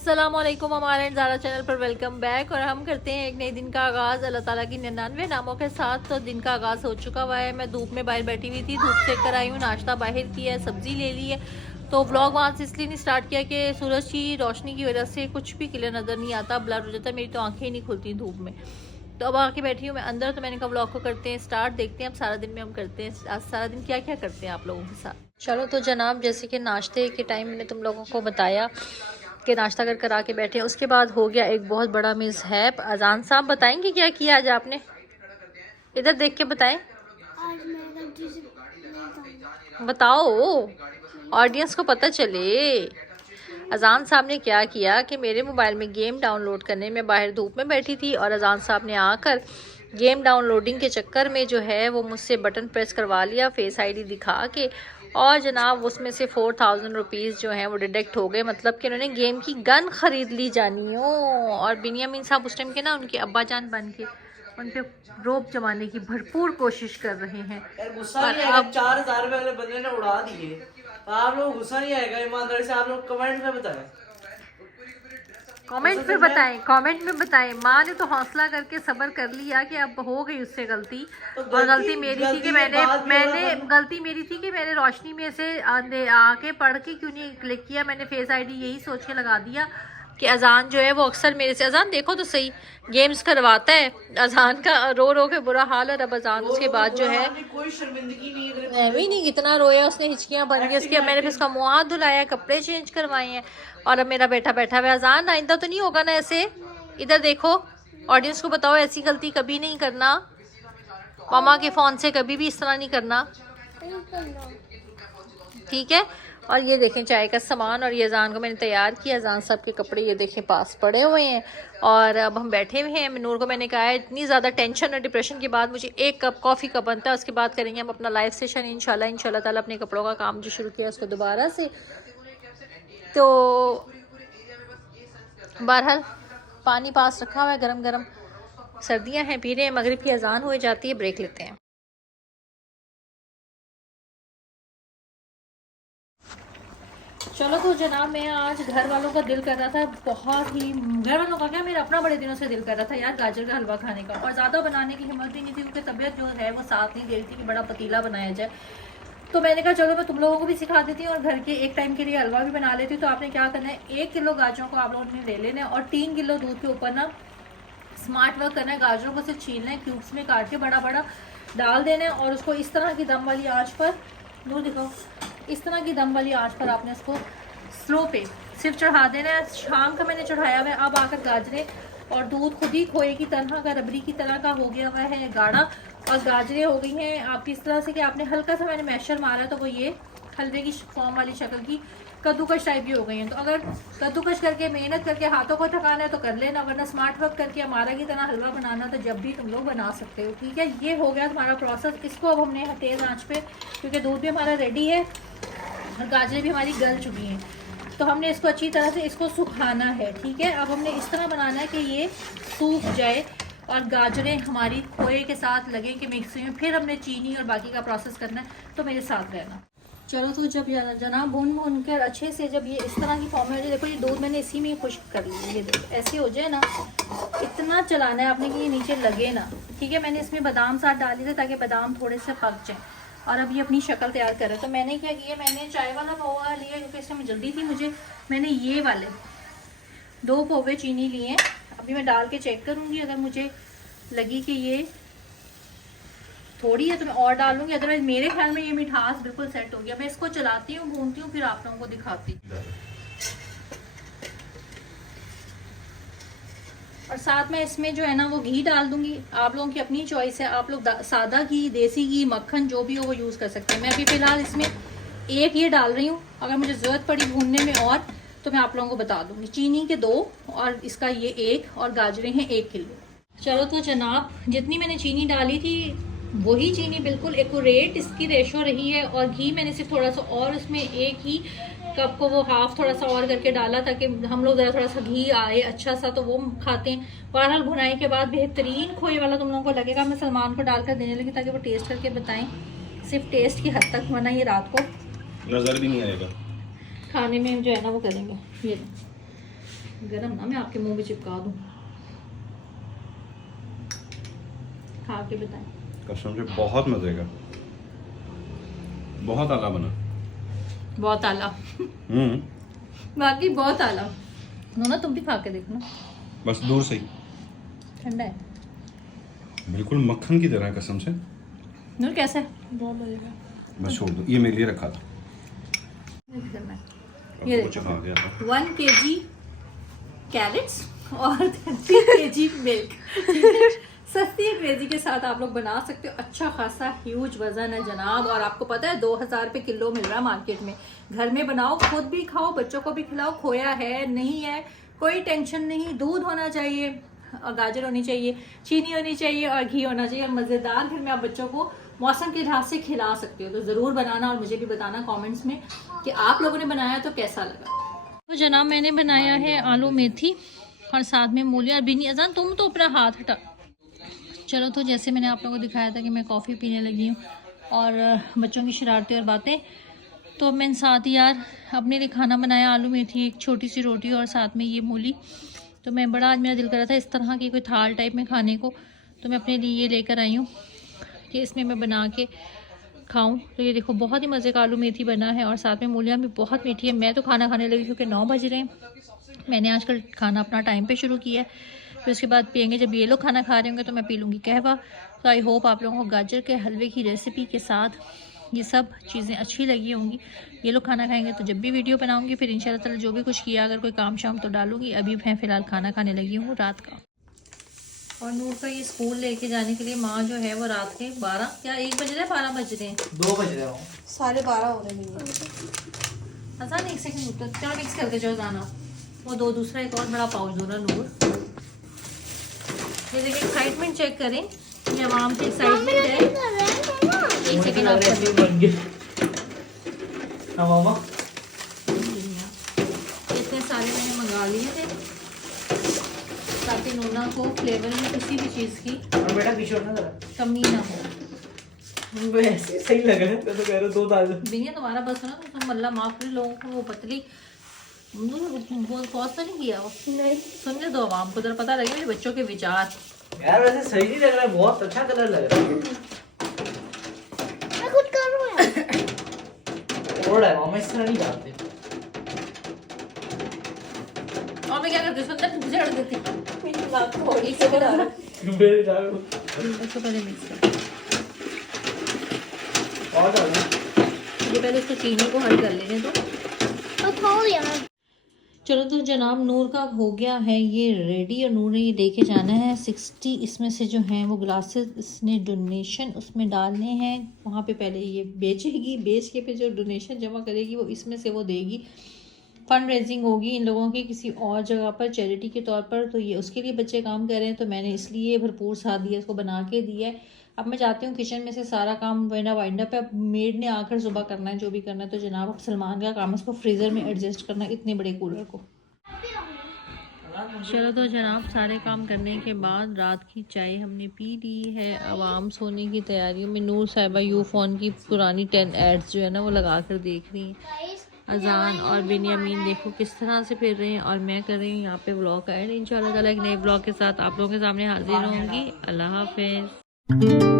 अस्सलामुअलैकुम, हमारे ज़ारा चैनल पर वेलकम बैक। और हम करते हैं एक नए दिन का आगाज़ अल्लाह ताला की 99 नामों के साथ। तो दिन का आगाज़ हो चुका हुआ है। मैं धूप में बाहर बैठी हुई थी, धूप सेक कर आई हूँ, नाश्ता बाहर किया है, सब्ज़ी ले ली है। तो व्लॉग वहाँ से इसलिए नहीं स्टार्ट किया कि सूरज की रोशनी की वजह से कुछ भी क्लियर नज़र नहीं आता, ब्लर हो जाता है, मेरी तो आँखें ही नहीं खुलती धूप में। तो अब आके बैठी हूँ मैं अंदर। तो मैंने कहा व्लॉग को करते हैं स्टार्ट, देखते हैं अब सारा दिन में हम करते हैं, आज सारा दिन क्या क्या करते हैं आप लोगों के साथ। चलो तो जनाब, जैसे कि नाश्ते के टाइम मैंने तुम लोगों को बताया कि नाश्ता कर आके बैठे हैं। उसके बाद हो गया एक बहुत बड़ा मिसहैप। अजान साहब बताएंगे क्या किया आज आपने? इधर देख के बताएं। आज मैं गलती से बताओ, ऑडियंस को पता चले। अजान साहब ने क्या किया कि मेरे मोबाइल में गेम डाउनलोड करने में बाहर धूप में बैठी थी और अजान साहब ने आकर गेम डाउनलोडिंग के चक्कर में जो है वो मुझसे बटन प्रेस करवा लिया फेस आईडी दिखा के। और जनाब उसमें से 4000 रुपीज़ जो हैं वो डिडक्ट हो गए। मतलब कि उन्होंने गेम की गन ख़रीद ली जानी हो। और बिनियामीन साहब उस टाइम के ना उनके अब्बा जान बन के उन पे रोब जमाने की भरपूर कोशिश कर रहे हैं। गुस्सा नहीं आएगा। 4000 रुपए वाले बंदे ने उड़ा दिए, आप लोग गुस्सा नहीं आएगा? ईमानदारी से आप लोग कमेंट में बताएं। कमेंट में बताएं, कमेंट में बताएं। माँ ने तो हौसला करके सब्र कर लिया कि अब हो गई उससे गलती। तो और गलती मेरी थी कि गलती मेरी थी कि मैंने रोशनी में से आके पढ़ के क्यों नहीं क्लिक किया। मैंने फेस आईडी यही सोच के लगा दिया कि अजान जो है वो अक्सर मेरे से, अजान देखो तो सही, गेम्स करवाता है। अजान का रो रो के बुरा हाल। और अब अजान उसके बाद जो है कोई शर्मिंदगी नहीं है। मैं भी नहीं, कितना रोया उसने, हिचकियाँ बन गई उसकी। अब मैंने फिर उसका मुँह हाथ धुलाया, कपड़े चेंज करवाए हैं। और अब मेरा बेटा बैठा हुआ है। अजान आइंदा तो नहीं होगा ना ऐसे? इधर देखो, ऑडियंस को बताओ ऐसी गलती कभी नहीं करना। मामा के फ़ोन से कभी भी इस तरह नहीं करना, ठीक है? और ये देखें चाय का सामान। और ये अजान को मैंने तैयार किया। अजान साहब के कपड़े ये देखें पास पड़े हुए हैं। और अब हम बैठे हुए हैं। नूर को मैंने कहा है इतनी ज़्यादा टेंशन और डिप्रेशन के बाद मुझे एक कप कॉफ़ी का बनता है, उसके बाद करेंगे हम अपना लाइव सेशन इंशाल्लाह ताला। अपने कपड़ों का काम जो शुरू किया उसको दोबारा से। तो बहरहाल पानी पास रखा हुआ है गरम गरम, सर्दियाँ हैं, पी रहे हैं। मगरिब की अजान हो जाती है, ब्रेक लेते हैं। चलो तो जनाब, मैं आज घर वालों का दिल कर रहा था, बहुत ही, घर वालों का क्या, मेरा अपना बड़े दिनों से दिल कर रहा था यार गाजर का हलवा खाने का। और ज़्यादा बनाने की हिम्मत ही नहीं थी क्योंकि तबीयत जो है वो साथ नहीं दे रही थी कि बड़ा पतीला बनाया जाए। तो मैंने कहा चलो मैं तुम लोगों को भी सिखा देती हूँ और घर के एक टाइम के लिए हलवा भी बना लेती हूँ। तो आपने क्या करना है, 1 किलो गाजरों को आप लोगों ने ले लेना है और 3 किलो दूध के ऊपर ना स्मार्ट वर्क करना है। गाजरों को सिर्फ छीलना है, क्यूब्स में काट के बड़ा बड़ा डाल देना है। और उसको इस तरह की दम वाली आँच पर, नूर दिखाओ, इस तरह की दम वाली आँच पर आपने उसको स्लो पे सिर्फ चढ़ा देना है। शाम का मैंने चढ़ाया हुआ है। अब आकर गाजरे और दूध खुद ही खोए की तरह का, रबड़ी की तरह का हो गया हुआ है गाढ़ा। और गाजरें हो गई हैं आप इस तरह से कि आपने हल्का सा मैंने मैशर मारा तो वो ये हलवे की फॉर्म वाली शक्ल की कद्दूकश टाइप की हो गई हैं। तो अगर कद्दूकश करके मेहनत करके हाथों को थकाना है तो कर लेना, वरना स्मार्ट वर्क करके हमारा की तरह हलवा बनाना तो जब भी तुम लोग बना सकते हो, ठीक है? ये हो गया तुम्हारा प्रोसेस। इसको अब हमने तेज़ आंच पे, क्योंकि दूध भी हमारा रेडी है और गाजरें भी हमारी गल चुकी हैं, तो हमने इसको अच्छी तरह से इसको सुखाना है, ठीक है? अब हमने इस तरह बनाना है कि ये सूख जाए और गाजरें हमारी खोए के साथ लगें कि मिक्सी में। फिर हमने चीनी और बाकी का प्रोसेस करना है, तो मेरे साथ रहना। चलो तो जब जनाब भून कर अच्छे से जब ये इस तरह की फॉर्म में, देखो ये दूध मैंने इसी में खुश्क कर लिया, ये देखो ऐसे हो जाए ना, इतना चलाना है आपने कि ये नीचे लगे ना, ठीक है? मैंने इसमें बादाम साथ डाले थे ताकि बादाम थोड़े से पक जाएँ। और अब ये अपनी शक्ल तैयार कर रहे हैं। तो मैंने क्या किया, मैंने चाय वाला पौवा लिया क्योंकि इसमें जल्दी थी मुझे। मैंने ये वाले 2 पौवे चीनी लिए हैं। अभी मैं डाल के चेक करूँगी, अगर मुझे लगी कि ये थोड़ी है तो मैं और डालूंगी, अदरवाइज मेरे ख्याल में ये मिठास बिल्कुल सेट हो गया। मैं इसको चलाती हूँ, भूनती हूँ, फिर आप लोगों को दिखाती हूँ। और साथ में इसमें जो है ना वो घी डाल दूंगी। आप लोगों की अपनी चॉइस है, आप लोग सादा घी, देसी घी, मक्खन जो भी हो वो यूज़ कर सकते हैं। मैं अभी फ़िलहाल इसमें एक ये डाल रही हूँ, अगर मुझे ज़रूरत पड़ी भूनने में और तो मैं आप लोगों को बता दूँगी। चीनी के 2 और इसका ये 1 और गाजरें हैं 1 किलो। चलो तो जनाब, जितनी मैंने चीनी डाली थी वही चीनी बिल्कुल एक्यूरेट इसकी रेशो रही है। और घी मैंने सिर्फ थोड़ा सा और उसमें एक ही कप को वो हाफ थोड़ा सा और करके डाला ताकि हम लोग ज़रा थोड़ा सा घी आए अच्छा सा, तो वो खाते हैं। बहरहाल भुनाई के बाद बेहतरीन खोए वाला तुम लोगों को लगेगा। मैं सलमान को डालकर देने लगी ताकि वो टेस्ट करके बताएं, सिर्फ टेस्ट की हद तक, वरना ये रात को नजर भी नहीं आएगा खाने में जो है ना वो करेंगे। ये गरम ना मैं आपके मुंह में चिपका दूं। खा के बताएं। कसम से बहुत मजे का, बहुत आला बना। बहुत आला, बाकी बहुत आला। नोना तुम भी खा के देखो ना। बस दूर से ही ठंडा है। बिल्कुल मक्खन की तरह, कसम से। नूर कैसा है? बहुत बढ़िया। बस छोड़ दो, ये मेरे लिए रखा था। ये वो देखो, चढ़ा गया था। 1 kg कैरेट्स और 3 kg मिल्क। सस्ती अंग्रेजी के साथ आप लोग बना सकते हो। अच्छा खासा ह्यूज वजन है जनाब। और आपको पता है 2000 रुपये किलो मिल रहा है मार्केट में। घर में बनाओ, खुद भी खाओ, बच्चों को भी खिलाओ। खोया है नहीं है कोई टेंशन नहीं। दूध होना चाहिए और गाजर होनी चाहिए, चीनी होनी चाहिए और घी होना चाहिए। और मज़ेदार घर में आप बच्चों को मौसम के लिहाज से खिला सकते हो। तो ज़रूर बनाना और मुझे भी बताना कमेंट्स में कि आप लोगों ने बनाया तो कैसा लगा। तो जनाब मैंने बनाया है आलू मेथी और साथ में मूली। और बिनी अजान तुम तो अपना हाथ हटा। चलो, तो जैसे मैंने आप लोगों को दिखाया था कि मैं कॉफ़ी पीने लगी हूँ और बच्चों की शरारतें और बातें, तो मैंने साथ ही यार अपने लिए खाना बनाया। आलू मेथी, एक छोटी सी रोटी और साथ में ये मूली। तो मैं बड़ा आज मेरा दिल कर रहा था इस तरह की कोई थाल टाइप में खाने को, तो मैं अपने लिए ये लेकर आई हूँ कि इसमें मैं बना के खाऊं। तो ये देखो बहुत ही मज़े का आलू मेथी बना है और साथ में मूलियाँ भी बहुत मीठी है। मैं तो खाना खाने लगी क्योंकि 9 बज रहे हैं। मैंने आजकल खाना अपना टाइम पे शुरू किया है। फिर उसके बाद पियेंगे, जब ये लोग खाना खा रहे होंगे तो मैं पी लूँगी कहवा। तो आई होप आप लोगों को गाजर के हलवे की रेसिपी के साथ ये सब चीज़ें अच्छी लगी होंगी। ये लोग खाना खाएंगे तो जब भी वीडियो बनाऊँगी फिर इंशाल्लाह ताला जो भी कुछ किया, अगर कोई काम शाम तो डालूँगी। अभी मैं फ़िलहाल खाना खाने लगी हूँ रात का। और नूर का ये स्कूल लेके जाने के लिए माँ जो है वो रात के 12 या 1 बज रहे हैं, 12 बज रहे हैं, 2 बज रहे हो। 12:30 हो रहे हैं। आसान 1 सेकंड रुक, चलो मिक्स करके जाओ जाना। वो दो दूसरा एक और बड़ा पाउच दो ना नूर। ये देखिए एक्साइटमेंट चेक करें, ये आवाम की एक्साइटमेंट है। 1 सेकंड आप कर लीजिए। हाँ मामा, इतने सारे मैंने मंगा लिए थे ताकि नूना को फ्लेवर में किसी भी चीज़ की और बेटा पीछे उठना जरा। कमी ना हो। वैसे सही लग रहा है, तो कह रहे हो 2 दाल। भैया तुम्हारा बस है ना, तो तुम अल्लाह माफ करे लोगों को वो पतली पॉज तो नहीं किया वो। नहीं, सुनने दो आवाम को, जरा पता लगे मेरे बच्चों के विचार। यार वैसे सही नहीं लग रहा है, बहुत अच्छा कलर लग रहा है। मैं खुद कर रहा हूँ। थोड़ा है मामा, इस तरह नहीं डालते। और मैं क्या करती हूँ, सुनते तुझे अड़ देती। मेरी नाक थोड़ी एक सेकंड और मेरे डालो इसको पहले मिक्स कर। और डालो। ये पहले इसको चीनी को हल कर लेने दो। तो थोड़ी यार। चलो, तो जनाब नूर का हो गया है ये रेडी और नूर ने ये लेके जाना है 60 इसमें से जो हैं वो ग्लासेस इसने डोनेशन उसमें डालने हैं। वहाँ पे पहले ये बेचेगी, बेच के फिर जो डोनेशन जमा करेगी वो इसमें से वो देगी। फंड रेजिंग होगी इन लोगों की किसी और जगह पर चैरिटी के तौर पर। तो ये उसके लिए बच्चे काम कर रहे हैं, तो मैंने इसलिए भरपूर साथ दिया, इसको बना के दिया है। अब मैं जाती हूँ किचन में से सारा काम वाइंड अप है। मेड ने आकर सुबह करना है जो भी करना है। तो जनाब अब सलमान का काम है उसको फ्रीज़र में एडजस्ट करना इतने बड़े कूलर को। चलो, तो जनाब सारे काम करने के बाद रात की चाय हमने पी ली है। आवाम सोने की तैयारियों में। नूर साहिबा यू फ़ोन की पुरानी 10 एड्स जो है ना वो लगा कर देख रही हैं। अजान और बेनियामीन देखो किस तरह से फिर रहे हैं और मैं कर रही हूँ यहाँ पे व्लॉग का एंड। इंशाल्लाह ताला एक नए व्लॉग के साथ आप लोगों के सामने हाजिर होंगी। अल्लाह हाफिज़।